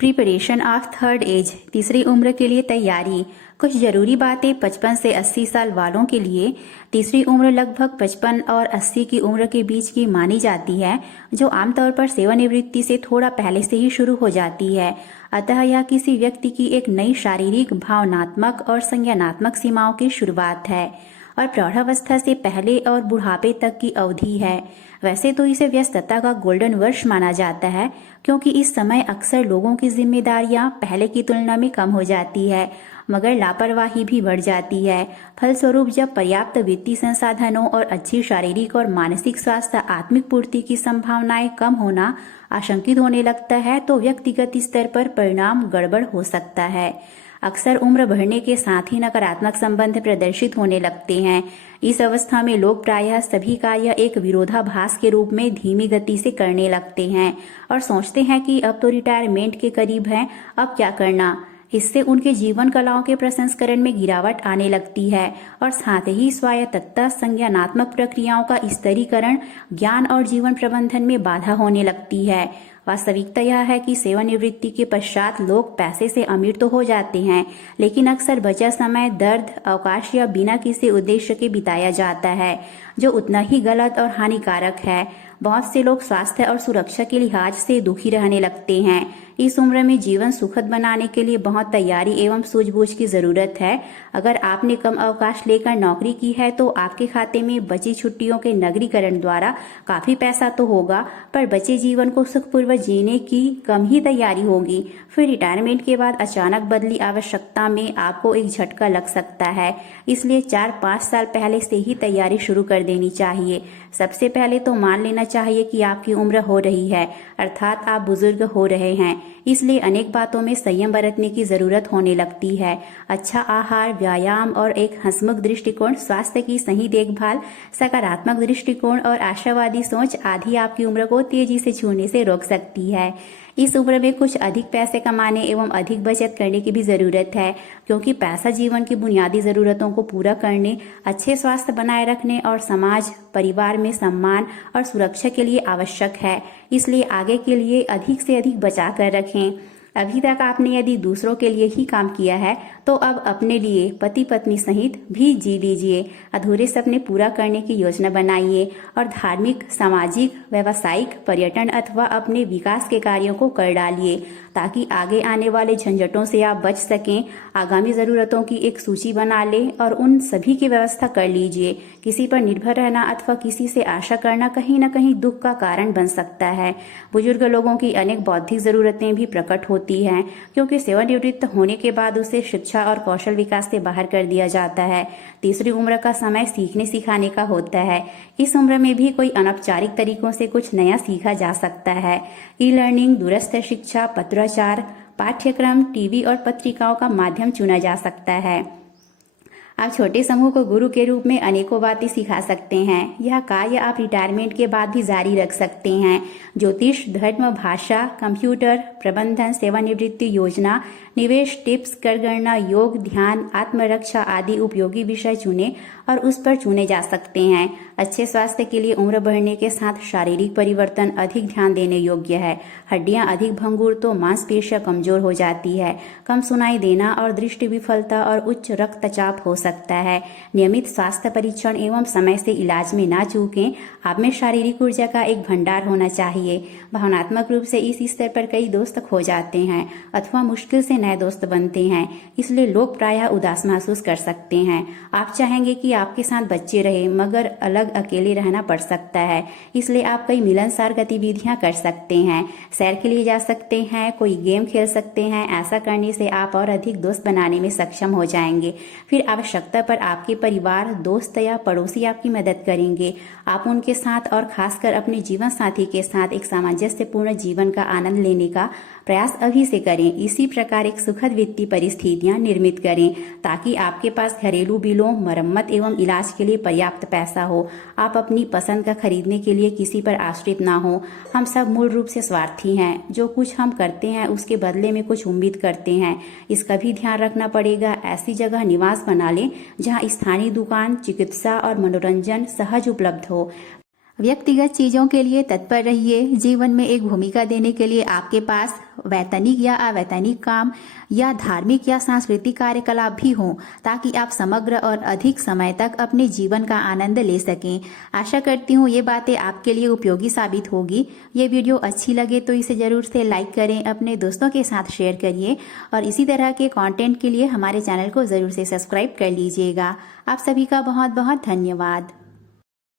Preparation of third as, तीसरी उम्र के लिए तैयारी। कुछ जरूरी बातें 55 से 80 साल वालों के लिए। तीसरी उम्र लगभग 55 और 80 की उम्र के बीच की मानी जाती है, जो आमतौर पर सेवानिवृत्ति से थोड़ा पहले से ही शुरू हो जाती है। अतः यह किसी व्यक्ति की एक नई शारीरिक, भावनात्मक और संज्ञानात्मक सीमाओं की शुरुआत है और प्रौढ़ावस्था से पहले और बुढ़ापे तक की अवधि है। वैसे तो इसे व्यस्तता का गोल्डन वर्ष माना जाता है, क्योंकि इस समय अक्सर लोगों की जिम्मेदारियां पहले की तुलना में कम हो जाती है, मगर लापरवाही भी बढ़ जाती है। फलस्वरूप जब पर्याप्त वित्तीय संसाधनों और अच्छी शारीरिक और मानसिक स्वास्थ्य आत्मिक पूर्ति की संभावनाएं कम होना आशंकित होने लगता है, तो व्यक्तिगत स्तर पर परिणाम गड़बड़ हो सकता है। अक्सर उम्र बढ़ने के साथ ही नकारात्मक संबंध प्रदर्शित होने लगते हैं। इस अवस्था में लोग प्रायः सभी कार्य एक विरोधाभास के रूप में धीमी गति से करने लगते हैं और सोचते हैं कि अब तो रिटायरमेंट के करीब हैं, अब क्या करना। इससे उनके जीवन कलाओं के प्रसंस्करण में गिरावट आने लगती है और साथ ही स्वायत्तता, संज्ञानात्मक प्रक्रियाओं का स्तरीकरण, ज्ञान और जीवन प्रबंधन में बाधा होने लगती है। वास्तविकता यह है कि सेवानिवृत्ति के पश्चात लोग पैसे से अमीर तो हो जाते हैं, लेकिन अक्सर बचा समय दर्द, अवकाश या बिना किसी उद्देश्य के बिताया जाता है, जो उतना ही गलत और हानिकारक है। बहुत से लोग स्वास्थ्य और सुरक्षा के लिहाज से दुखी रहने लगते हैं। इस उम्र में जीवन सुखद बनाने के लिए बहुत तैयारी एवं सूझबूझ की जरूरत है। अगर आपने कम अवकाश लेकर नौकरी की है तो आपके खाते में बची छुट्टियों के नगरीकरण द्वारा काफी पैसा तो होगा, पर बचे जीवन को सुखपूर्वक जीने की कम ही तैयारी होगी। फिर रिटायरमेंट के बाद अचानक बदली आवश्यकता में आपको एक झटका लग सकता है, इसलिए 4-5 साल पहले से ही तैयारी शुरू कर देनी चाहिए। सबसे पहले तो मान लेना चाहिए कि आपकी उम्र हो रही है, अर्थात आप बुजुर्ग हो रहे हैं, इसलिए अनेक बातों में संयम बरतने की जरूरत होने लगती है। अच्छा आहार, व्यायाम और एक हंसमुख दृष्टिकोण, स्वास्थ्य की सही देखभाल, सकारात्मक दृष्टिकोण और आशावादी सोच आदि आपकी उम्र को तेजी से छूने से रोक सकती है। इस उम्र में कुछ अधिक पैसे कमाने एवं अधिक बचत करने की भी जरूरत है, क्योंकि पैसा जीवन की बुनियादी जरूरतों को पूरा करने, अच्छे स्वास्थ्य बनाए रखने और समाज, परिवार में सम्मान और सुरक्षा के लिए आवश्यक है। इसलिए आगे के लिए अधिक से अधिक बचा कर रखें। अभी तक आपने यदि दूसरों के लिए ही काम किया है, तो अब अपने लिए, पति पत्नी सहित भी जी लीजिए। अधूरे सपने पूरा करने की योजना बनाइए और धार्मिक, सामाजिक, व्यावसायिक, पर्यटन अथवा अपने विकास के कार्यों को कर डालिए, ताकि आगे आने वाले झंझटों से आप बच सकें। आगामी जरूरतों की एक सूची बना लें और उन सभी की व्यवस्था कर लीजिए। किसी पर निर्भर रहना अथवा किसी से आशा करना कहीं न कहीं दुख का कारण बन सकता है। बुजुर्ग लोगों की अनेक बौद्धिक जरूरतें भी प्रकट होती हैं, क्योंकि सेवानिवृत्त होने के बाद उसे शिक्षा और कौशल विकास से बाहर कर दिया जाता है। तीसरी उम्र का समय सीखने सिखाने का होता है। इस उम्र में भी कोई अनौपचारिक तरीकों से कुछ नया सीखा जा सकता है। ई लर्निंग, दूरस्थ शिक्षा, पत्राचार, पाठ्यक्रम, टीवी और पत्रिकाओं का माध्यम चुना जा सकता है। आप छोटे समूह को गुरु के रूप में अनेकों बातें सिखा सकते हैं। यह कार्य आप रिटायरमेंट के बाद भी जारी रख सकते हैं। ज्योतिष, धर्म, भाषा, कंप्यूटर, प्रबंधन, सेवानिवृत्ति योजना, निवेश टिप्स, कर गणना, योग, ध्यान, आत्मरक्षा आदि उपयोगी विषय चुने और उस पर चुने जा सकते हैं। अच्छे स्वास्थ्य के लिए उम्र बढ़ने के साथ शारीरिक परिवर्तन अधिक ध्यान देने योग्य है। हड्डियां अधिक भंगुर तो मांसपेशियां कमजोर हो जाती है। कम सुनाई देना और दृष्टि विफलता और उच्च रक्तचाप हो सकता है। नियमित स्वास्थ्य परीक्षण एवं समय से इलाज में ना चूकें। आप में शारीरिक ऊर्जा का एक भंडार होना चाहिए। भावनात्मक रूप से इस स्तर पर कई दोस्त खो जाते हैं अथवा मुश्किल से नए दोस्त बनते हैं, इसलिए लोग प्रायः उदास महसूस कर सकते हैं। आप चाहेंगे कि आपके साथ बच्चे रहे, मगर अलग अकेले रहना पड़ सकता है, इसलिए आप कई मिलनसार गतिविधियां कर सकते हैं। सैर के लिए जा सकते हैं, कोई गेम खेल सकते हैं। ऐसा करने से आप और अधिक दोस्त बनाने में सक्षम हो जाएंगे। फिर आवश्यकता पर आपके परिवार, दोस्त या पड़ोसी आपकी मदद करेंगे। आप उनके साथ और खासकर अपने जीवन साथी के साथ एक सामंजस्यपूर्ण जीवन का आनंद लेने का प्रयास अभी से करें। इसी प्रकार एक सुखद वित्तीय परिस्थितियां निर्मित करें, ताकि आपके पास घरेलू बिलों, मरम्मत एवं इलाज के लिए पर्याप्त पैसा हो। आप अपनी पसंद का खरीदने के लिए किसी पर आश्रित ना हो। हम सब मूल रूप से स्वार्थी हैं। जो कुछ हम करते हैं उसके बदले में कुछ उम्मीद करते हैं। इसका भी ध्यान रखना पड़ेगा। ऐसी जगह निवास बना लें जहां स्थानीय दुकान, चिकित्सा और मनोरंजन सहज उपलब्ध हो। व्यक्तिगत चीजों के लिए तत्पर रहिए। जीवन में एक भूमिका देने के लिए आपके पास वैतनिक या अवैतनिक काम या धार्मिक या सांस्कृतिक कार्यकलाप भी हों, ताकि आप समग्र और अधिक समय तक अपने जीवन का आनंद ले सकें। आशा करती हूँ ये बातें आपके लिए उपयोगी साबित होगी। ये वीडियो अच्छी लगे तो इसे जरूर से लाइक करें, अपने दोस्तों के साथ शेयर करिए और इसी तरह के कंटेंट के लिए हमारे चैनल को जरूर से सब्सक्राइब कर लीजिएगा। आप सभी का बहुत बहुत धन्यवाद।